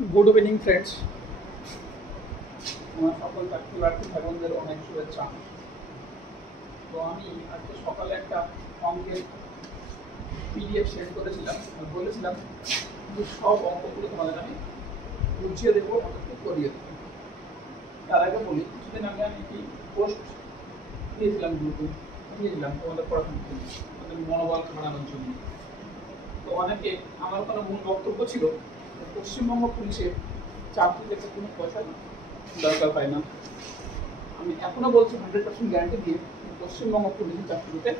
Good evening friends. আমার সকল চাকরি ভাই বোনদের অনেক শুভেচ্ছা। তো আমি আজকে সকালে একটা অঙ্কের পিডিএফ সেন্ড করেছিলাম, বলেছিলাম যে সব অঙ্কগুলো তোমাদের আমি বুঝিয়ে দেবো, আমাকে করিয়ে দেবো। তার আগে বলি, কিছুদিন আগে আমি একটি পোস্ট দিয়েছিলাম, গ্রুপে দিয়েছিলাম তোমাদের পড়াশোনার জন্য, তোমাদের মনোবল বাড়ানোর জন্য। তো অনেকে আমার কোনো মূল বক্তব্য ছিল পশ্চিমবঙ্গ পুলিশের চাকরি থেকে কোনো পয়সা দরকার হয় না। আমি এখনো বলছি 100% গ্যারান্টি দিয়ে পশ্চিমবঙ্গ পুলিশের চাকরিতে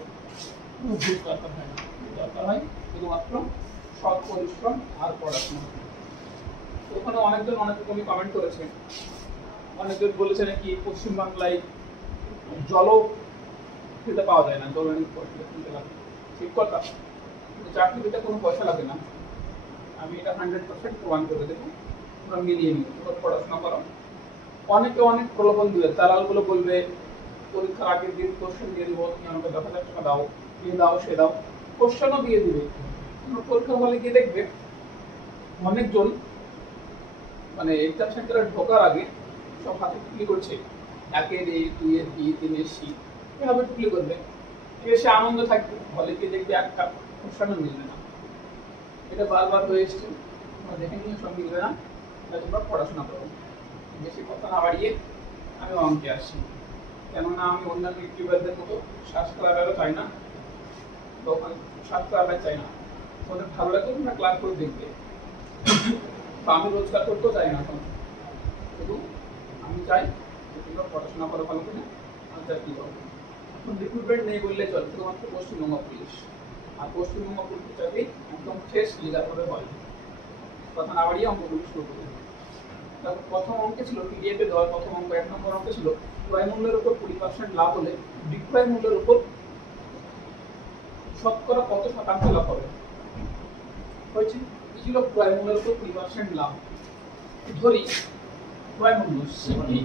কোনো ঘুষ দরকার হয় না। দরকার হয় শুধুমাত্র সৎ পরিশ্রম আর পড়াশোনা। তো ওখানে অনেকজন অনেক রকমই কমেন্ট করেছে। অনেকজন বলেছে নাকি পশ্চিমবাংলায় জল খেতে পাওয়া যায় না, জলের পয়সা কিনতে লাগে। ঠিক কথা, কিন্তু চাকরি পেতে কোনো পয়সা লাগে না। আমি এটা 100% প্রমাণ করে দেবো। তোমরা মিলিয়ে নিও, তোমরা পড়াশোনা করো। অনেকে অনেক প্রলোভন দিবে, দালালগুলো বলবে পরীক্ষার আগের দিন কোশ্চেন দিয়ে দিব, তুমি আমাকে 10,000 টাকা দাও, দিয়ে দাও, সে দাও, কোশ্চেনও দিয়ে দিবে। পরীক্ষা হলে গিয়ে দেখবে অনেকজন মানে এক্সাম সেন্টারে ঢোকার আগে সব হাতে টুকলি করছে, 1-এর A, 2-এর B, 3-এর C, এভাবে টুকলি করবে। এসে আনন্দ থাকবে, হলে গিয়ে দেখবে একটা কোশ্চেনও মিলবে না। এটা বারবার হয়ে এসছে, তোমরা দেখে নিয়ে সব মিলবে না, তোমরা পড়াশোনা করো। বেশি কথা না বাড়িয়ে আমি অঙ্কে আসছি, কেননা আমি অন্যান্য ইউটিউবারদের মতো সাবস্ক্রাইবারও চাই না, তখন সাবস্ক্রাইবার চাই না। তোমাদের ভালো লাগবে তোমরা ক্লাস করে দেখবে, আমি রোজগার করতেও চাই না। এখন শুধু আমি চাই যে তোমরা পড়াশোনা করো ভালো করে, আমি চাকরি করো। এখন রিক্রুটমেন্ট নেই বললে চলে, শুধুমাত্র পশ্চিমবঙ্গ পুলিশ। আর পশ্চিমবঙ্গ পুলিশের চাকরি একদম শেষ লিগার করে হয়। কথা না বাড়িয়ে অঙ্কগুলো শুরু করি। প্রথম অঙ্কে ছিল পিডিএফ এ দেওয়া, প্রথম অঙ্ক 1 নম্বর অঙ্কে ছিল ক্রয় মূল্যের উপর 20% লাভ হলে বিক্রয় মূল্যের উপর শতকরা কত শতাংশ লাভ হবে। হয়েছে কি ছিল ক্রয় মূল্যের উপর 20% লাভ। ধরি ক্রয় মূল্য সিপি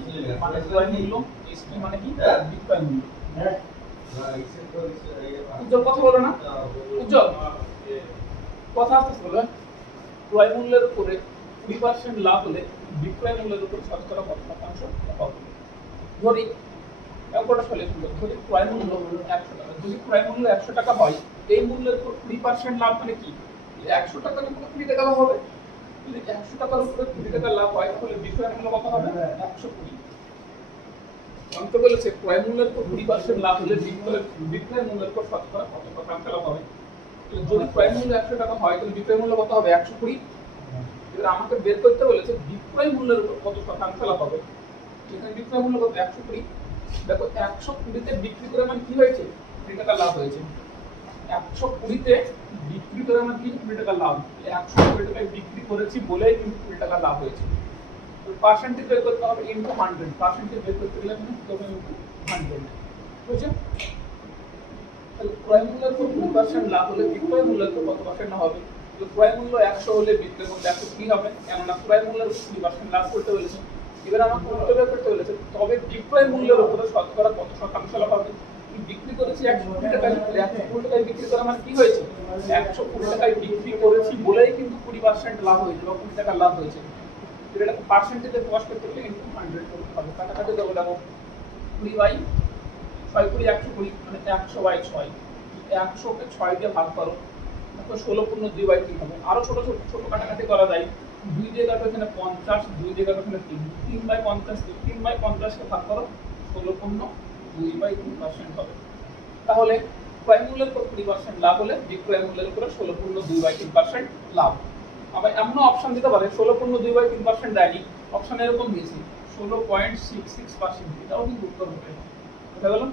মানে ক্রয় মূল্য, এসপি মানে কি বিক্রয় মূল্য। উজ্জ্বল কথা বলো না, উজ্জ্বল কথা আসতে বলো। ক্রয় মূল্যের উপরে 20% লাভ হলে বিক্রয় মূল্যের উপর শতকরা কত শতাংশ লাভ হবে। ধরি একটা সলিউশন করি, ধরি ক্রয় মূল্য 100 টাকা। যদি ক্রয় মূল্য 100 টাকা হয়, এই মূল্যের উপর 20% লাভ মানে কি 100 টাকার উপর 20 টাকা লাভ হবে। যদি 100 টাকার উপরে 20 টাকা লাভ হয়, তাহলে বিক্রয় মূল্য কত হবে 120। অঙ্ক বলেছে ক্রয় মূল্যের উপর 20% লাভ হলে বিক্রয় মূল্যের উপর শতকরা কত শতাংশ লাভ হবে। যদি ক্রয় মূল্য 100 টাকা হয়, তাহলে বিক্রয় মূল্য কত হবে 120। এবার আমাকে বের করতে বলেছে বিক্রয় মূল্যের উপর কত শতাংশ লাভ হবে। এখানে বিক্রয় মূল্য কত 120। দেখো 120 তে বিক্রি করে মানে কি হয়েছে 20 টাকা লাভ হয়েছে। 120 তে বিক্রি করে মানে কি 20 টাকা লাভ। 120 টাকায় বিক্রি করেছি বলেই কিন্তু 20 টাকা লাভ হয়েছে। তো পার্সেন্টেজ বের করতে হবে ইনটু 100। পার্সেন্টেজ বের করতে গেলে মানে তবে ইনটু 100 বুঝছো। তাহলে ক্রয় মূল্যের উপর 20% লাভ হলে বিক্রয় মূল্যের উপর কত পার্সেন্ট হবে। তো ক্রয় মূল্য 100 হলে বিক্রয় মূল্য 120 হবে, কেননা ক্রয় মূল্যের উপর 20% লাভ করতে বলেছে। এবার আমাকে উত্তর বের করতে বলেছে তবে বিক্রয় মূল্যের উপরে শতকরা কত শতাংশ লাভ হবে। বিক্রি করেছি 120 টাকায়, 120 টাকায় বিক্রি করা মানে কি হয়েছে 120 টাকায় বিক্রি করেছি বলেই কিন্তু 20% লাভ হয়েছে বা 20 টাকা লাভ হয়েছে। এটা পার্সেন্টেজে প্রকাশ করতে গেলে ইনটু 100 করতে হবে। কাটাকাটি দেবো, দেখো 20/6 120 মানে 100/6। 100 কে 6 দিয়ে ভাগ করো, দেখো 16×2/3 হবে। আরো ছোট ছোট ছোট কাটাকাটি করা যায়। 2 দিয়ে কাটো এখানে 50, 2 দিয়ে কাটো এখানে 3, 3/50, 3/50 কে ভাগ করো 16/2/3% হবে। তাহলে ক্রয় মূল্যের উপর 20% লাভ হলে বিক্রয় মূল্যের উপরে 16/2/3% লাভ। আবার এমন অপশন দিতে পারে 16/2/3% দেয়নি, অপশন এরকম দিয়েছে 16.66%। এটাও কিন্তু উত্তর হবে। বুঝা গেল,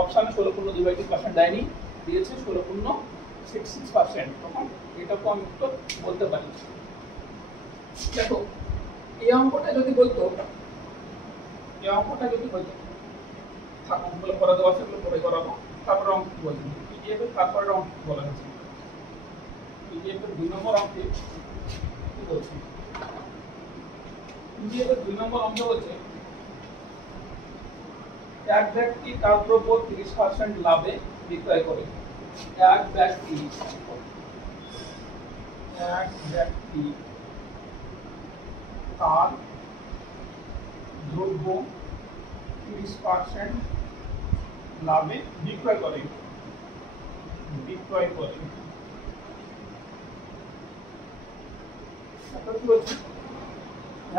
অপশনে 16/2/3% দেয়নি, দিয়েছে 16.66%। তখন এটাকে আমি উত্তর বলতে পারি। দেখো এই অঙ্কটা যদি বলতো অঙ্কগুলো করা দেওয়া সেগুলো পরে করাবো, তারপরে অঙ্ক কি বলছি পিডিএফ এর তারপরে অঙ্ক কি বলা হয়েছে। পিডিএফ এর 2 নম্বর অঙ্কে কি বলছে, পিডিএফ এর 2 নম্বর অঙ্ক বলছে এক ব্যক্তি তার দ্রব্য 30% লাভে বিক্রয় করে। এক ব্যক্তি তার দ্রব্য 30% লাভে বিক্রয় করে।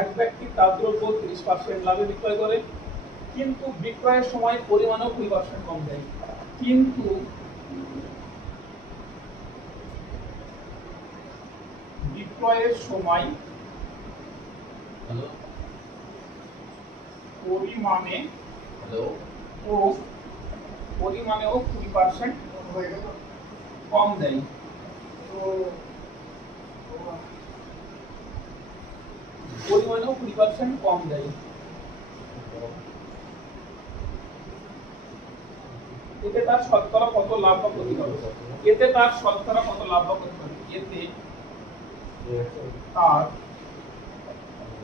এক ব্যক্তি তার দ্রব্য 30% লাভে বিক্রয় করে, কিন্তু বিক্রয়ের সময় পরিমাণও 20% কম দেয়। কিন্তু বিক্রয়ের সময় পরিমাণেও 20% কম দেয়। এতে তার শতকরা কত লাভ বা ক্ষতি হবে? এতে তার শতকরা কত লাভ বা ক্ষতি হবে? এতে তার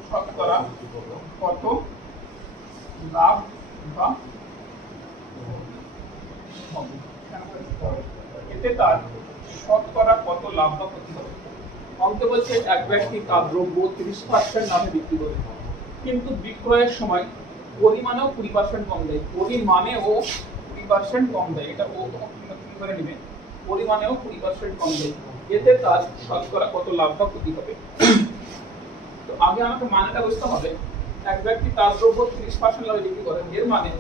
শতকরা কত লাভ বা এতে তার শতকরা কত লাভ বা ক্ষতি হবে? অঙ্কে বলছে এক ব্যক্তি তার দ্রব্য 30% লাভে বিক্রি করে, কিন্তু বিক্রয়ের সময় পরিমাণেও 20% কম দেয়। এটা ও করে নেবে, পরিমাণেও 20% কম দেয়। এতে তার শতকরা কত লাভ বা ক্ষতি হবে? তো আগে আমাকে মানেটা বুঝতে হবে। এক ব্যক্তি তার দ্রব্য 30% লাভে বিক্রি করে, এর মানে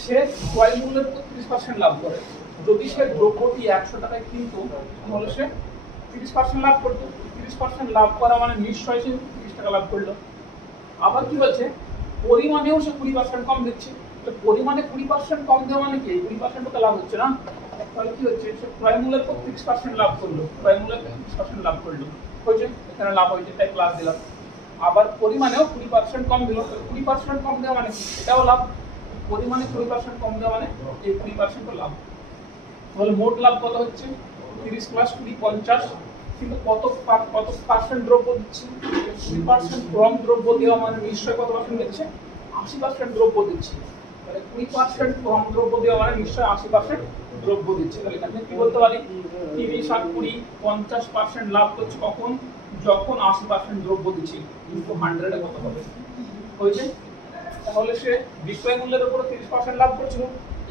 সে ক্রয় মূল্যের উপর 30% লাভ করে। যদি সে দ্রব্যটি 100 টাকায় কিনতো, তাহলে সে 30% লাভ করতো। 30% লাভ করা মানে নিশ্চয়ই সে 30 টাকা লাভ করলো। আবার কি বলছে, পরিমাণেও সে 20% কম দিচ্ছে। তো পরিমাণে 20% কম দেওয়া মানে কি 20% তো লাভ হচ্ছে না। তাহলে কি হচ্ছে, সে ক্রয় মূল্যের উপর 30% লাভ করলো, হয়েছে, এখানে লাভ হয়েছে, তাই প্লাস দিলাম। আবার পরিমাণেও 20% কম দিল, 20% কম দেওয়া মানে কি, এটাও লাভ। পরিমাণে 20% কম দেওয়া মানে এই 20% লাভ। তাহলে মোট লাভ কত হচ্ছে? 30 + 20 50। কিন্তু কত পার্সেন্ট দ্রব্য দিচ্ছে? 20% কম দ্রব্য দেওয়া মানে নিশ্চয় কত পার্সেন্ট দিচ্ছে? 80% দ্রব্য দিচ্ছে। তাহলে 20% কম দ্রব্য দেওয়া মানে নিশ্চয় 80% দ্রব্য দিচ্ছে। তাহলে এখানে কি বলতে পারি, 30 আর 20 50% লাভ করছে কখন? যখন 80% দ্রব্য দিচ্ছে। কিন্তু 100 এ কত হবে? হয়েছে। তাহলে সে বিক্রয় মূল্যের উপর 30% লাভ করছিল,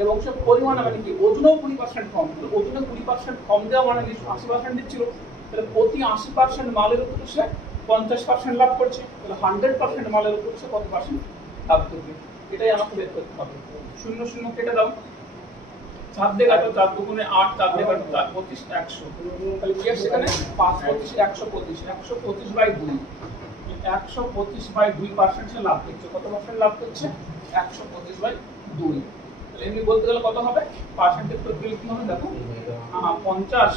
এবং সে পরিমাণে মানে কি ওজনেও 20% কম। ওজনে 20% কম দেওয়া মানে 80% দিচ্ছিল। তাহলে প্রতি 80% মালের উপর সে 50% লাভ করছে। তাহলে 100% মালের উপর সে কত পার্সেন্ট লাভ করবে? এটাই আমাকে বের করতে হবে। 0 0 কেটে দাও। 4 দিয়ে কাটো, 4 দুগুণে 8, 4 দিয়ে কাটো 4 25 100। তাহলে কি আছে এখানে? 5 25 125 125/2। 125/2% সে লাভ করছে। কত পার্সেন্ট লাভ করছে? 125/2। তাহলে এমনি বলতে গেলে কত হবে? পার্সেন্টেজ তো দিলে কি হবে দেখো, 50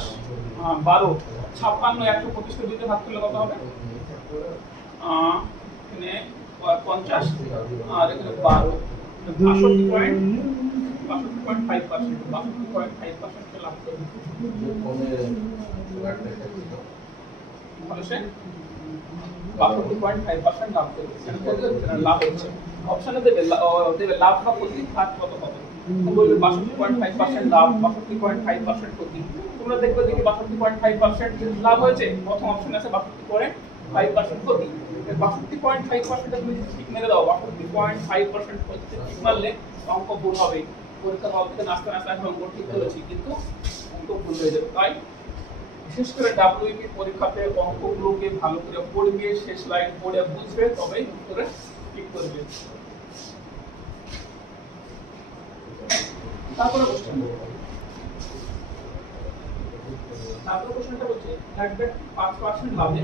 12 56 125 কে 2 তে ভাগ করলে কত হবে? এখানে 50 আর এখানে 12 62.5% সে লাভ করবে। তাহলে সে 62.5% লাভ করবে। লাভ হচ্ছে অপশনে দেবে লাভ বা ক্ষতি, ভাগ কত হবে? বলবে 62.5% লাভ, 62.5% ক্ষতি। তোমরা দেখবে যে 62.5% লাভ হয়েছে, প্রথম অপশনে আছে 62.5% ক্ষতি। 62.5% তুমি ঠিক মেরে দাও, 62.5% ক্ষতি ঠিক মারলে অঙ্ক ভুল হবে। পরীক্ষার হল থেকে নাচতে অঙ্ক ঠিক করেছি, কিন্তু অঙ্ক ভুল হয়ে যাবে। তাই বিশেষ করে ডাব্লিউপি পরীক্ষাতে অঙ্কগুলোকে ভালো করে পড়বে, শেষ লাইন পড়ে বুঝবে, তবেই উত্তরে ঠিক করবে। তারপরে কোশ্চেনটা বলছে এক ব্যক্তি 5% লাভে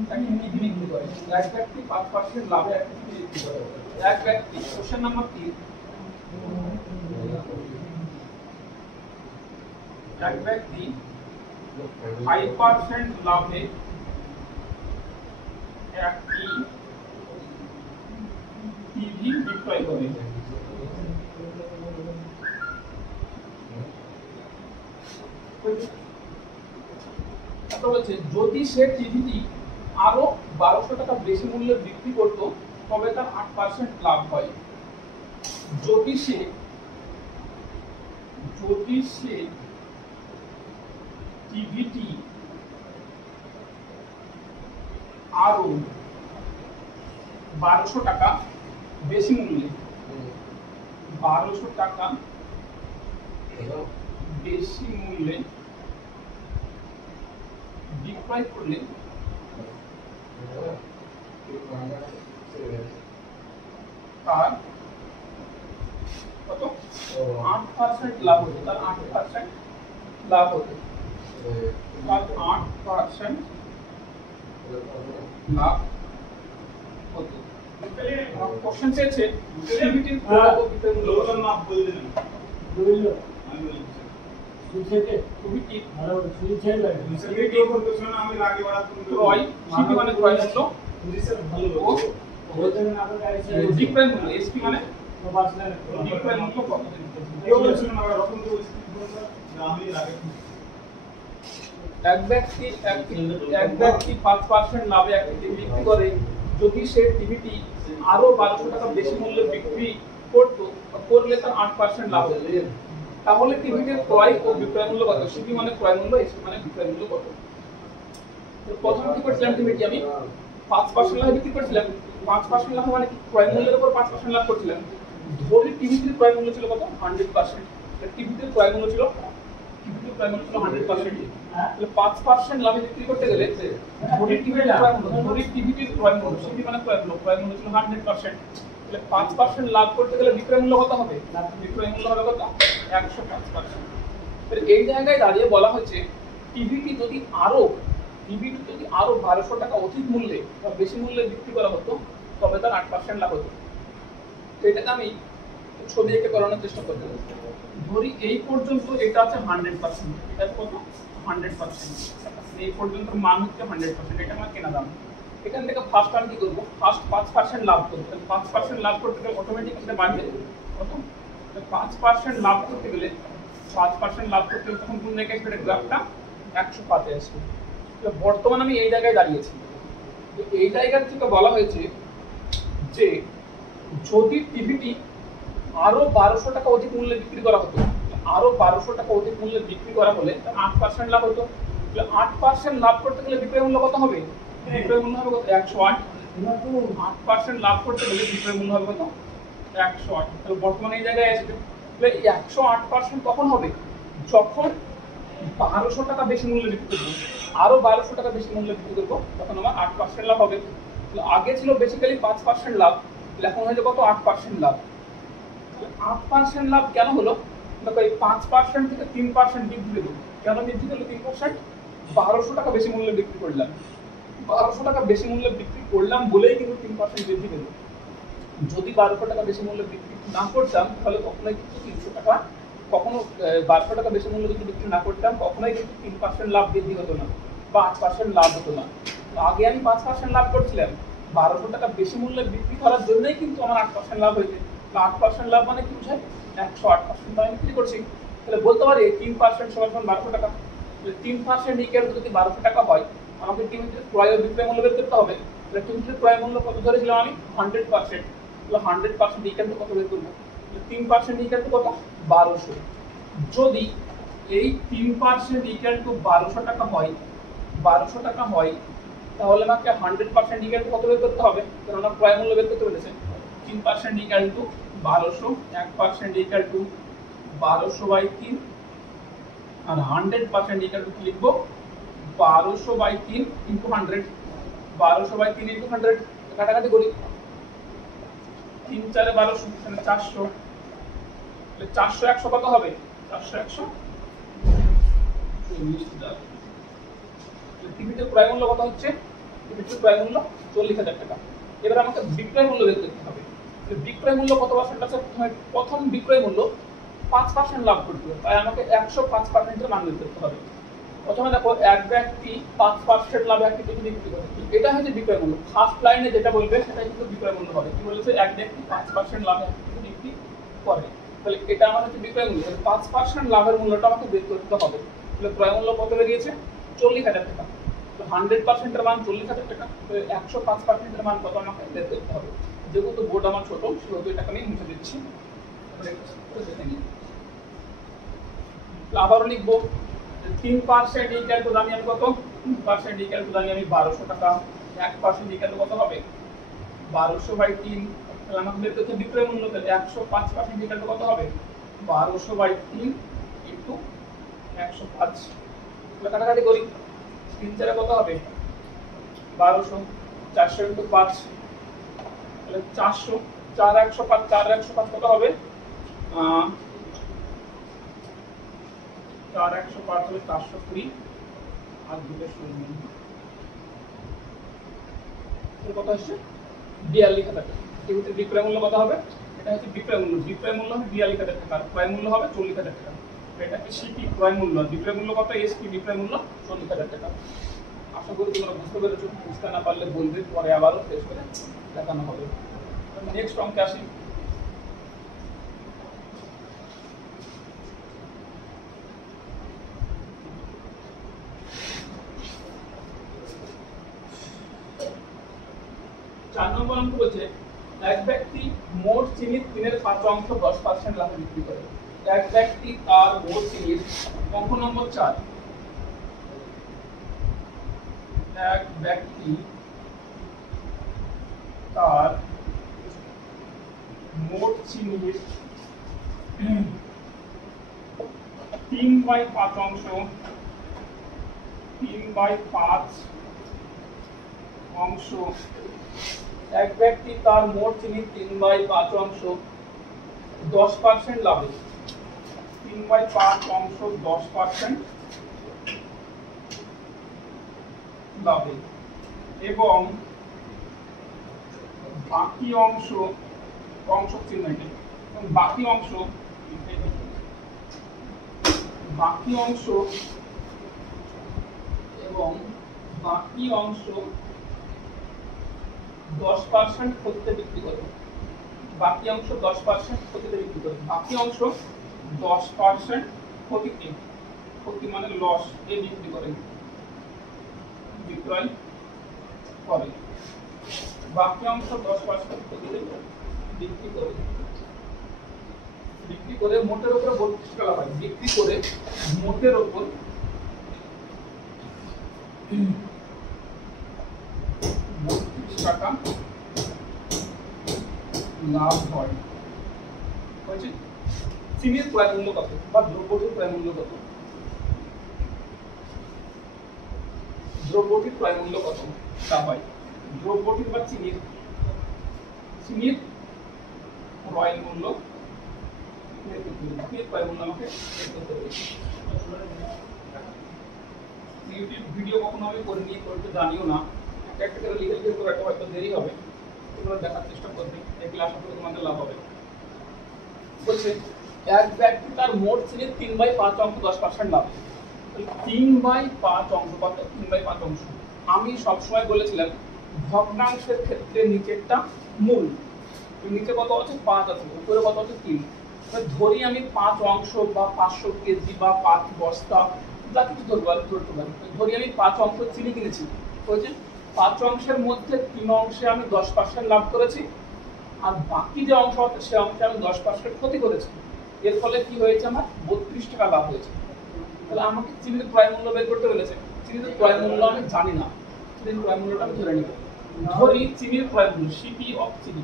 একটা টিভি বিক্রি করে। এক ব্যক্তি 5% লাভে একটা টিভি বিক্রি করে। এক ব্যক্তি, কোশ্চেন নাম্বার 3, এক ব্যক্তি 5% লাভে একটি টিভি বিক্রয় করে। বলছে যদি সে টিভিটি আরো 1200 টাকা বেশি মূল্যে বিক্রি করত, তবে তার 8% লাভ হয়। যদি সে টিভিটি আরো 1200 টাকা বেশি মূল্যে, 1200 টাকা বেশি মূল্যে বিক্রয় করলে তার কত 8% লাভ হতো, তার 8% লাভ হতো, তার 8% লাভ হতো। কোশ্চেন চেয়েছে টিভিটির প্রভাব ও বিক্রয় মূল্য কত? মাপ বলে দিলাম বললো আমি বলছি সুইচে টিভিটি ভালো সুইচে লাগে টিভিটি কোশ্চেন আমি আগে বাড়া ক্রয় সিপি মানে ক্রয় মূল্য সুইচে ভালো ও ওজন আমরা গাইছে বিক্রয় মূল্য এসপি মানে বিক্রয় মূল্য কত? কেউ বলছেন আমরা রকম দিয়ে আমি আগে এক ব্যক্তি 5% লাভে একটি টিভি বিক্রি করে, যদি সে টিভিটি আরো 1200 টাকা বেশি মূল্যে বিক্রি করলে তার 8% লাভ হবে। তাহলে টিভিটির ক্রয় ও বিক্রয় মূল্য কত? সিপি মানে ক্রয় মূল্য, এসপি মানে বিক্রয় মূল্য কত? তো প্রথমে কি করছিলাম, টিভিটি আমি 5% লাভে বিক্রি করছিলাম। 5% লাভ মানে কি? ক্রয় মূল্যের উপর 5% লাভ করছিলাম। ধরি টিভিটির ক্রয় মূল্য ছিল কত? 100%। টিভিটির ক্রয় মূল্য ছিল 100%। তাহলে 5% লাভে বিক্রি করতে গেলে ধরি টিভিটির ক্রয় মূল্য সিপি মানে ক্রয় মূল্য ছিল 100%। তাহলে 5% লাভ করতে গেলে বিক্রয় মূল্য কত হবে? বিক্রয় মূল্য হবে কত? 105%। তাহলে এই জায়গায় দাঁড়িয়ে বলা হচ্ছে টিভিটি যদি আরো 1200 টাকা অধিক মূল্যে বা বেশি মূল্যে বিক্রি করা হতো তবে তার 8% লাভ হতো। এটাকে আমি ছবি এঁকে করানোর চেষ্টা করব। ধরি এই পর্যন্ত এটা আছে 100%, এটা কত? 100%। এই পর্যন্ত মান হচ্ছে 100%, এটা আমার কেনা দাম। এখান থেকে ফার্স্ট আমি কি করব? ফার্স্ট 5% লাভ করব। তাহলে 5% লাভ করতে গেলে অটোমেটিক এটা বাড়বে কত? 5% লাভ করতে গেলে 5% লাভ করতে গেলে তখন কোন জায়গায় আসবে? গ্রাফটা 105 এ আসবে। তো বর্তমানে আমি এই জায়গায় দাঁড়িয়েছি। এই জায়গা থেকে বলা হয়েছে যে যদি টিভিটি আরো 1200 টাকা অধিক মূল্যে বিক্রি করা হতো, আরো 1200 টাকা অধিক মূল্যে বিক্রি করা হলে 8% লাভ হতো। তাহলে 8% লাভ করতে গেলে বিক্রয় মূল্য কত হবে? বিক্রয় মূল্য হবে কত? 108। 8% লাভ করতে গেলে বিক্রয় মূল্য হবে কত? 108। তাহলে বর্তমানে এই জায়গায় আসবে। তাহলে 108% কখন হবে? যখন 1200 টাকা বেশি মূল্যে বিক্রি করবো, আরো 1200 টাকা বেশি মূল্যে বিক্রি করবো, তখন আমার 8% লাভ হবে। আগে ছিল বেসিক্যালি 5% লাভ, এখন হয়েছে কত? 8% লাভ। 8% লাভ কেন হলো? দেখো এই 5% থেকে 3% বৃদ্ধি পেল। কেন বৃদ্ধি পেল 3%? 1200 টাকা বেশি মূল্যে বিক্রি করলাম। 1200 টাকা বেশি মূল্যে বিক্রি করলাম বলেই কিন্তু 3% বৃদ্ধি পেল। যদি 1200 টাকা বেশি মূল্যে বিক্রি না করতাম তাহলে কখনোই কিন্তু 300 টাকা, কখনো 1200 টাকা বেশি মূল্যে যদি বিক্রি না করতাম কখনোই কিন্তু 3% লাভ বৃদ্ধি হতো না বা 8% লাভ হতো না। আগে আমি 5% লাভ করছিলাম, 1200 টাকা বেশি মূল্যে বিক্রি করার জন্যই কিন্তু আমার 8% লাভ হয়েছে। 8% লাভ মানে কি বোঝায়? 108% আমি বিক্রি করছি। তাহলে বলতে পারি 3% সমান 1200 টাকা। 3% ইকুয়াল যদি 1200 টাকা হয়, আমাকে টিভিটির ক্রয় ও বিক্রয় মূল্য বের করতে হবে। তাহলে টিভিটির ক্রয় মূল্য কত ধরেছিলাম আমি? 100%। তাহলে 100% ইকুয়াল টু কত বের করব? 3% ইকুয়াল টু কত? 1200। যদি এই 3% ইকুয়াল টু 1200 টাকা হয়, 1200 টাকা হয়, তাহলে আমাকে 100% ইকুয়াল টু কত বের করতে হবে? কারণ আমরা ক্রয় মূল্য বের করতে বলেছে। 3% ইকুয়াল টু 1200, 1% ইকুয়াল টু 1200/3 আর 100% ইকুয়াল টু কি লিখবো? 1200/3 ইনটু 100। 1200/3 ইনটু 100 কাটাকাটি করি। 3 4 1200, মানে 400। তাহলে 400 100 কত হবে? 400 100 40,000। টিভিটির ক্রয় মূল্য কত হচ্ছে? টিভিটির ক্রয় মূল্য 40,000 টাকা। এবার আমাকে বিক্রয় মূল্য বের করতে হবে। বিক্রয় মূল্য কত পার্সেন্ট আছে? প্রথম বিক্রয় মূল্য 5% লাভ করতে হবে, তাই আমাকে 105% এর মান বের করতে হবে। প্রথমে দেখো এক ব্যক্তি 5% লাভে একটি টিভি বিক্রি করে, এটা হচ্ছে বিক্রয় মূল্য। ফার্স্ট লাইনে যেটা বলবে সেটাই কিন্তু বিক্রয় মূল্য হবে। কি বলেছে? এক ব্যক্তি 5% লাভে একটি টিভি বিক্রি করে, তাহলে এটা আমার হচ্ছে বিক্রয় মূল্য। 5% লাভের মূল্যটা আমাকে বের করতে হবে। তাহলে ক্রয় মূল্য কত বেরিয়েছে? 40,000 টাকা। 100% এর মান 40,000 টাকা, তো 105% এর মান কত আমাকে বের করতে হবে। যেহেতু বোর্ড আমার ছোট সেহেতু এটাকে আমি মুছে দিচ্ছি। আবারও লিখবো 3% ইকুয়াল টু জানি আমি কত? 3% ইকুয়াল টু জানি আমি 1200 টাকা। 1% ইকুয়াল টু কত হবে? 1200/3, তাহলে আমাকে বের করতে বিক্রয় মূল্য, তাহলে 105% রিটার্ন কত হবে? 1200/3 ইনটু 105। তাহলে কাটাকাটি করি, 3 4 কত হবে? 1200, 400 ইনটু 5, তাহলে 400, 4 105, 4 105 কত হবে? 4 105 হলে 420 আর দুটো শূন্য, কত আসছে? 42,000 টাকা। কিন্তু বিক্রয় মূল্য কত হবে? এটা হচ্ছে বিক্রয় মূল্য, বিক্রয় মূল্য হবে 42,000 টাকা, ক্রয় মূল্য হবে 40,000 টাকা। এটা কি সিপি ক্রয় মূল্য, বিক্রয় মূল্য কত? এসপি বিক্রয় মূল্য 40,000 টাকা। আশা করি তোমরা বুঝতে পেরেছো, বুঝতে না পারলে বলবে, পরে আবারও ফেস করে দেখানো হবে। নেক্সট অঙ্কে আসি। চার নম্বর অঙ্ক বলছে এক ব্যক্তি মোট চিনির 3/5 10% লাভে বিক্রি করে। এক ব্যক্তি তার মোট চিনির, অঙ্ক নম্বর 4, এক ব্যক্তি তার মোট চিনির 3/5 এক ব্যক্তি তার মোট চিনির 3/5 10% লাভে, 3/5 10% লাভে, এবং বাকি অংশ চিহ্ন এটা, এবং বাকি অংশ 10% ক্ষতিতে বিক্রি করে। বাকি অংশ 10% ক্ষতিতে বিক্রি করে। বাকি অংশ 10% ক্ষতিতে, ক্ষতি মানে লস এ বিক্রি করে, বিক্রয় করে। বাকি অংশ 10% ক্ষতিতে বিক্রি করে মোটের উপরে 32 টাকা পায়। বিক্রি করে মোটের উপর 32 টাকা লাভ হয়। হয়েছে? চিনির ক্রয় মূল্য কত বা দ্রব্যটির ক্রয় মূল্য কত? দ্রব্যটির ক্রয় মূল্য কত তা হয়। দ্রব্যটির বা চিনির ক্রয় মূল্য, ক্রয় মূল্য আমাকে বের করতে হবে। ইউটিউব ভিডিও কখনো আমি করে নিয়ে করতে জানিও না, একটা করে লিখে করে একটা হয়তো দেরি হবে, তোমরা দেখার চেষ্টা করবে, এগুলো আশা করি তোমাদের লাভ হবে। বলছে এক ব্যক্তি তার মোট চিনির 3/5 10% লাভ। 3/5 অংশ কত? 3/5 অংশ। আমি সবসময় বলেছিলাম ভগ্নাংশের ক্ষেত্রে নিচেরটা মূল, নিচে কত আছে? 5 আছে, উপরে কত আছে? 3। ধরি আমি 5 অংশ বা 500 কেজি বা 5 বস্তা যা কিছু ধরতে পারি। ধরি আমি 5 অংশ চিনি কিনেছি, হয়েছে 5 অংশের মধ্যে 3 অংশে আমি 10% লাভ করেছি, আর বাকি যে অংশ আছে সে অংশে আমি 10% ক্ষতি করেছি। এর ফলে কি হয়েছে? আমার 32 টাকা লাভ হয়েছে। তাহলে আমাকে চিনির ক্রয় মূল্য বের করতে বলেছে। চিনির ক্রয় মূল্য আমি জানি না, চিনির ক্রয় মূল্যটা আমি ধরে নিব। ধরি চিনির ক্রয় মূল্য, সিপি অফ চিনি,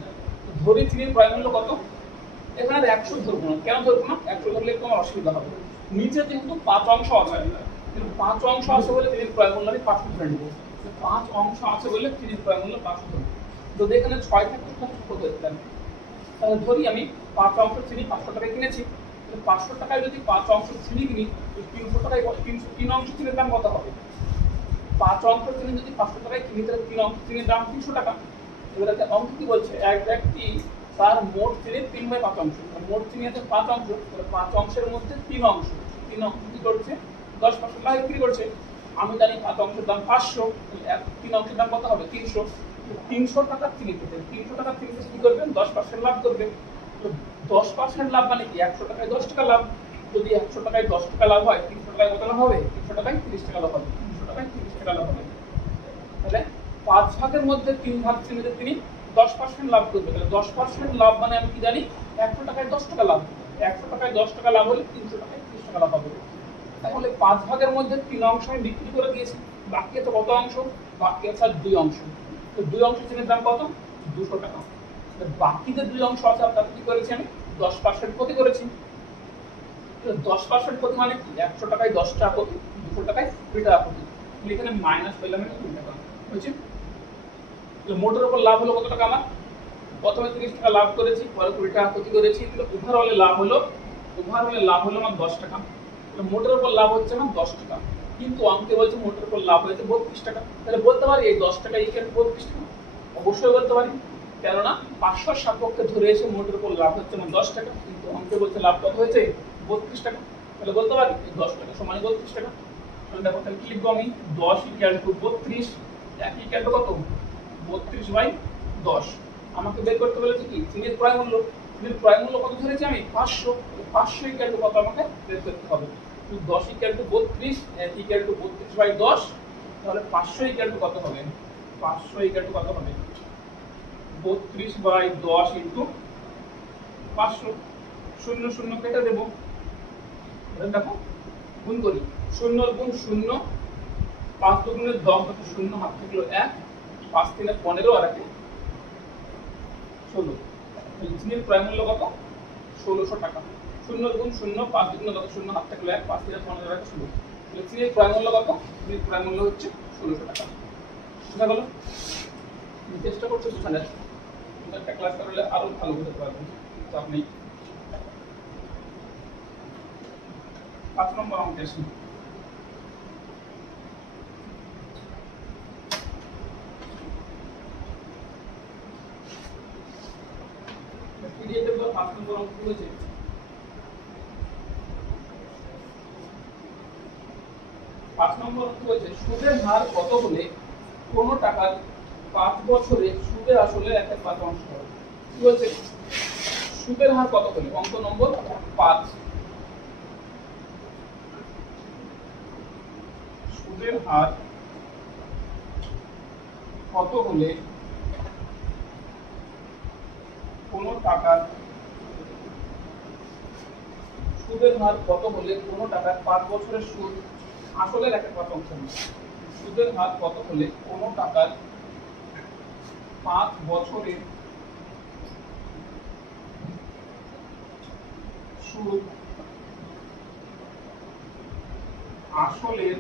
ধরি চিনির ক্রয় মূল্য কত? এখানে 100 ধরবো না। কেন ধরবো না? 100 ধরলে একটু আমার অসুবিধা হবে। নিচে যেহেতু 5 অংশ আছে, কিন্তু 5 অংশ আছে বলে চিনির ক্রয় মূল্য আমি 500 ধরে নিব। 5 অংশ আছে বলে চিনির ক্রয় মূল্য 500 ধরবো। যদি এখানে 6 থাকে খুব ছোট হয়ে যাবে। তাহলে ধরি আমি 5 অংশ চিনি 500 টাকায় কিনেছি, 500 টাকায় যদি 5 অংশ চিনি কিনি, 300 টাকায় 3 অংশ চিনির দাম কত হবে? 5 অংশ চিনি যদি 500 টাকায় কিনি, তাহলে 3 অংশ চিনির দাম 300 টাকা। এবারে অঙ্ক কি বলছে? এক ব্যক্তি তার মোট চিনির 3/5 অংশ, মোট চিনি আছে 5 অংশ, 5 অংশের মধ্যে 3 অংশ কি করছে? 10% লাভ বিক্রি করছে। আমি জানি 5 অংশের দাম 500, 3 অংশের দাম কত হবে? 300। 300 টাকার চিনি পেতে, 300 টাকার চিনিতে কি করবেন? 10% লাভ করবেন। 10% লাভ মানে কি? 100 টাকায় 10 টাকা লাভ। যদি 100 টাকায় 10 টাকা লাভ হয়, 300 টাকায় কত লাভ হবে? 300 টাকায় 30 টাকা লাভ হবে। 300 টাকায় 30 টাকা লাভ হবে। তাহলে 5 ভাগের মধ্যে 3 ভাগ চিনিতে তিনি 10% লাভ করবে। তাহলে 10% লাভ মানে আমি কি জানি? 100 টাকায় 10 টাকা লাভ। 100 টাকায় 10 টাকা লাভ হলে 300 টাকায় 30 টাকা লাভ হবে। তাহলে 5 ভাগের মধ্যে 3 অংশ আমি বিক্রি করে দিয়েছি। বাকি আছে কত অংশ? বাকি আছে 2 অংশ। তো 2 অংশ চিনির দাম কত? 200 টাকা। বাকি যে দুই অংশ আছে তাতে কি করেছি আমি 10% ক্ষতি করেছি। 10% ক্ষতি মানে কি 100 টাকায় 10 টাকা ক্ষতি, 200 টাকায় 2 টাকা ক্ষতি। এখানে মাইনাস পেলাম 2 টাকা হয়েছে। মোটের উপর লাভ হলো কত টাকা? আমার প্রথমে 30 টাকা লাভ করেছি, পরে 20 টাকা ক্ষতি করেছি। ওভারঅলে লাভ হলো আমার 10 টাকা। মোটের উপর লাভ হচ্ছে আমার 10 টাকা, কিন্তু অঙ্কে বলছে মোটের উপর লাভ হয়েছে 32 টাকা। তাহলে বলতে পারি এই 10 টাকা ইকুয়াল 32 টাকা? অবশ্যই বলতে পারি, কেননা 500 সাপেক্ষে ধরে এসে মোটের উপর লাভ হচ্ছে আমার 10 টাকা, কিন্তু অঙ্কে বলছে লাভ কত হয়েছে 32 টাকা। তাহলে বলতে পারি এই 10 টাকা সমান 32 টাকা। তাহলে দেখো তাহলে কি লিখবো আমি 10 ইকুয়াল টু 32, 1 ইকুয়াল টু কত 32/10। আমাকে বের করতে বলেছে কি চিনির ক্রয় মূল্য। চিনির ক্রয় মূল্য কত ধরেছি আমি 500। 500 ইকুয়াল টু কত আমাকে বের করতে হবে। 10 ইকুয়াল টু 32, 1 ইকুয়াল টু 32/10। তাহলে 500 ইকুয়াল টু কত হবে? 500 ইকুয়াল টু কত হবে? 32/10 ইনটু 500। 0 0 কেটে দেব। এবার দেখো গুণ করি, 0 গুণ 0, 5 দুগুণে 10, 0 হাত থাকলো 1, 5 3 15 আর 1 16। চিনির ক্রয় মূল্য কত 1600 টাকা। 0 গুণ 0, 5 দুগুণে 10, 0 হাত থাকলো 1, 5 3 15 আর 1 16। তাহলে চিনির ক্রয় মূল্য কত? চিনির ক্রয় মূল্য হচ্ছে 1600 টাকা। বুঝা গেল? চেষ্টা করতে বুঝালে একটা ক্লাস করলে আরো ভালো বুঝতে পারবেন। তো আপনি 5 নম্বর অঙ্কে আসুন। পিডিএফে 5 নম্বর অঙ্ক হয়েছে। 5 নম্বর অঙ্ক হয়েছে সুদের হার কত হলে কোন টাকার 5 বছরে সুদের আসলে 1/5 হবে। কি বলছে? সুদের হার কত হলে, অঙ্ক নম্বর 5, সুদের হার কত হলে কোন টাকার সুদের হার কত হলে কোন টাকার 5 বছরের সুদ আসলের 1/5 হবে। সুদের হার কত হলে কোন টাকার 5 বছরের সুদ আসলের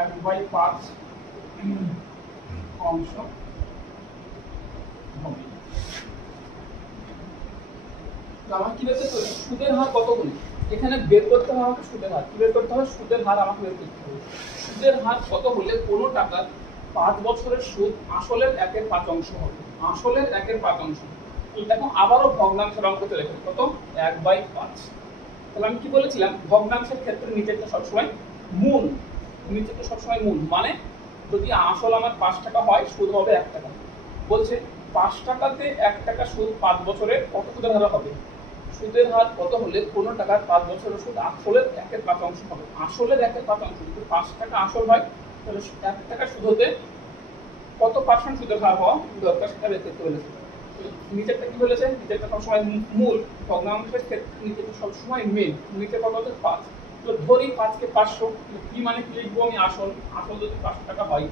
1/5 অংশ হবে। আমার কি বের করতে হবে? সুদের হার কত হলে, এখানে বের করতে হবে আমাকে সুদের হার। কি বের করতে হবে? সুদের হার আমাকে বের করতে হবে। সুদের হার কত হলে কোন টাকার 5 বছরের সুদ আসলের 1/5 অংশ হবে। আসলের 1/5 অংশ। দেখো আবারও ভগ্নাংশের অঙ্ক চলে গেল কত 1/5। তাহলে আমি কি বলেছিলাম ভগ্নাংশের ক্ষেত্রে নিচেরটা সবসময় মূল, নিচেরটা সবসময় মূল। মানে যদি আসল আমার 5 টাকা হয় সুদ হবে 1 টাকা। বলছে 5 টাকাতে 1 টাকা সুদ 5 বছরে কত সুদের হার হবে? সুদের হার কত হলে কোন টাকার 5 বছরের সুদ আসলের 1/5 অংশ হবে। আসলের 1/5 অংশ যদি 5 টাকা আসল হয় তাহলে 1 টাকা সুদ হতে কত পার্সেন্ট সুদের হার হওয়া দরকার সেটা বের করতে বলেছে। নিচেরটা কি বলেছে? নিচেরটা সবসময় মূল, ভগ্নাংশের ক্ষেত্রে নিচেরটা সবসময় মেন। নিচে কত হচ্ছে 5। তো ধরি 5 কে 500, কি মানে কি লিখবো আমি আসল। আসল যদি 500 টাকা হয়,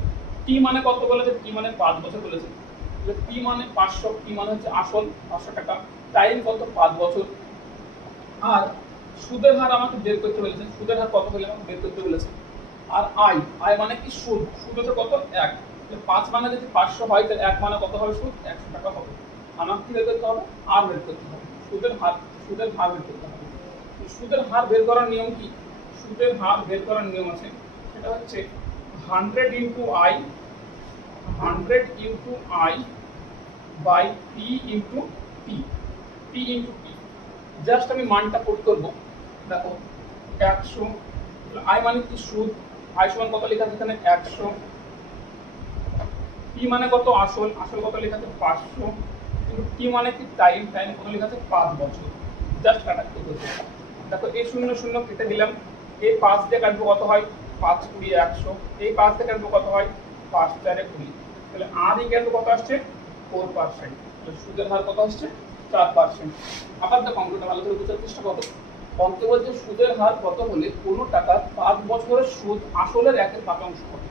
টি মানে কত বলেছে? টি মানে 5 বছর বলেছে। তাহলে টি মানে 500, টি মানে হচ্ছে আসল 500 টাকা, টাইম কত 5 বছর। আর সুদের হার আমাকে বের করতে বলেছে। সুদের হার কত হলে আমাকে বের করতে বলেছে। আর আই, আই মানে কি সুদ। সুদ হচ্ছে কত 1। 5 মানে যদি 500 হয় তাহলে 1 মানে কত হবে? সুদ 100 টাকা হবে। আমাকে কি বের করতে হবে? আর বের করতে হবে। সুদের হার, সুদের হার বের করতে হবে। সুদের হার বের করার নিয়ম কি? সুদের হার বের করার নিয়ম আছে, সেটা হচ্ছে 100 into I, 100 into I by P into P, P into P. Just আমি মানটা পুট করব। দেখো 100, আই মানে কি সুদ, আই সমান কত লেখা আছে এখানে 100, পি মানে কত আসল, আসল কত লেখা আছে 500, কিন্তু টি মানে কি টাইম, টাইম কত লেখা আছে 5 বছর। জাস্ট কাটাকুটি করতে। দেখো এই 0 0 কেটে দিলাম, এই 5 দিয়ে কাটবো কত হয় 5 20 100, এই 5 দিয়ে কাটবো কত হয় 5 4 20। তাহলে আর ইকুয়াল টু কত আসছে 4%। তাহলে সুদের হার কত আসছে 4%। আবার দেখো অঙ্কটা ভালো করে বোঝার চেষ্টা করো। অঙ্কে বলছে সুদের হার কত হলে কোন টাকার 5 বছরের সুদ আসলের 1/5 অংশ হবে।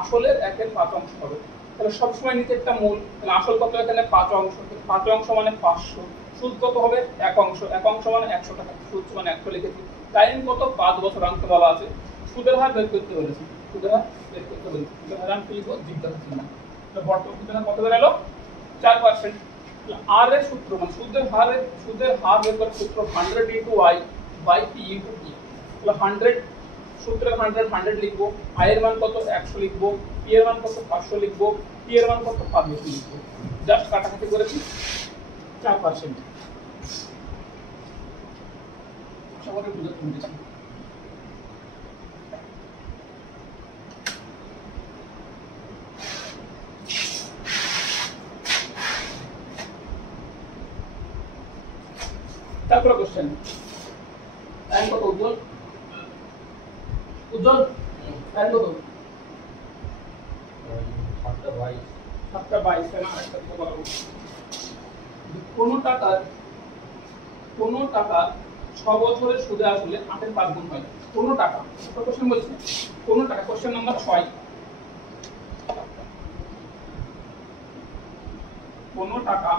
আসলের 1/5 অংশ হবে। তাহলে সবসময় নিচে একটা মূল, তাহলে আসল কত এখানে 5 অংশ, 5 অংশ মানে 500, সুদ কত হবে 1 অংশ, 1 অংশ মানে 100 টাকা, সুদ মানে 100 লিখেছি। টাইম কত 5 বছর আনতে বলা আছে, সুদের হার বের করতে বলেছি, সুদের হার বের করতে বলেছি, সুদের হার আমি লিখব জিজ্ঞাসা চিহ্ন। তো বর্তমান সুদের হার কত বের হলো 4%। আর এর সূত্র মানে সুদের হার বের করার সূত্র 100 * y / p * t। তাহলে 100 সূত্রের 100 লিখবো, i এর মান কত 100 লিখবো, p এর মান কত 500 লিখবো, t এর মান কত 500 লিখবো। জাস্ট কাটাকাটি করেছি 4%। সবাই বুঝতে পেরেছি। তারপরে কোশ্চেন টাইম কত উজ্জ্বল টাইম কত 7:22 না একটা কথা বলবো। কোন টাকা 6 বছরের সুদে আসলে 8 এর 5 গুণ হয়। কোন টাকা, একটা কোশ্চেন বলছি, কোন টাকা, কোশ্চেন নাম্বার 6, কোন টাকা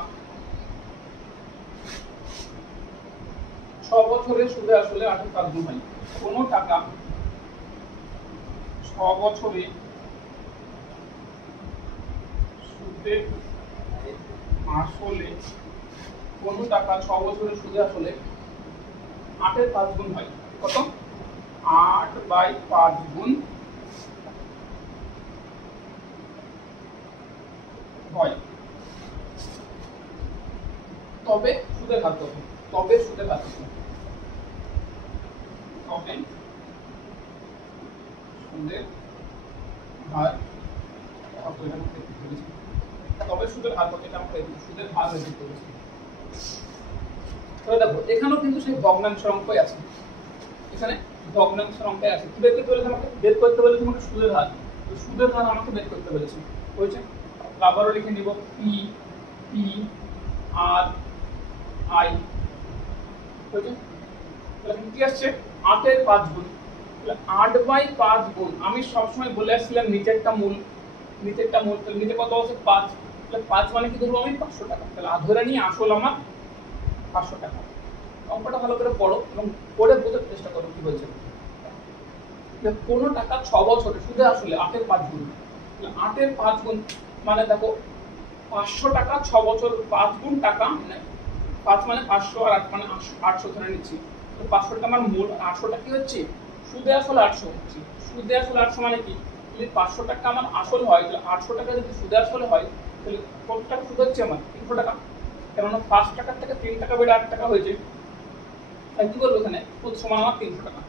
6 বছরের সুদে আসলে 8 এর 5 গুণ হয়। কোন টাকা 6 বছরে সুদে আসলে, কোন টাকা 6 বছরের সুদে আসলে 8 এর 5 গুণ হয়। কত 8/5 গুণ হয়। তবে সুদের হার কত, তবে সুদের হার কত, তবে সুদের হার কত, এটা আমরা দেখতে পেরেছি। তবে সুদের হার কত, এটা আমরা সুদের হার বের করতে পেরেছি। তাহলে দেখো এখানেও কিন্তু সেই ভগ্নাংশের অঙ্কই আছে, এখানে ভগ্নাংশের অঙ্কই আছে। কি বের করতে বলেছে আমাকে, বের করতে বলেছে আমাকে সুদের হার। তো সুদের হার আমাকে বের করতে বলেছে, হয়েছে। আবারও লিখে নিব পি পি আর আই, হয়েছে। তাহলে কি আসছে 8 এর 5 গুণ, তাহলে 8/5 গুণ। আমি সবসময় বলে আসছিলাম নিচেরটা মূল, তাহলে নিচে কত আছে 5, তাহলে 5 মানে কি ধরবো আমি 500 টাকা, তাহলে ধরে নিয়ে আসল আমার 500 টাকা। অঙ্কটা ভালো করে পড়ো এবং পড়ে বোঝার চেষ্টা করো কি বলছে। কোন টাকা 6 বছরে সুদে আসলে 8 এর 5 গুণ, 8 এর 5 গুণ মানে দেখো 500 টাকা 6 বছর 5 গুণ টাকা, মানে 5 মানে 500 আর 8 মানে 800 ধরে নিচ্ছি। তো 500 টাকা আমার মূল, 800টা কি হচ্ছে সুদে আসলে 800 হচ্ছে। সুদে আসলে 800 মানে কি, যদি 500 টাকা আমার আসল হয়, তাহলে 800 টাকা যদি সুদে আসলে হয়, তাহলে কত টাকা সুদ হচ্ছে আমার 300 টাকা। কেননা 5 টাকার থেকে 3 টাকা বেড়ে 8 টাকা হয়েছে। তাই কি করবো এখানে সুদ সমান আমার 300 টাকা।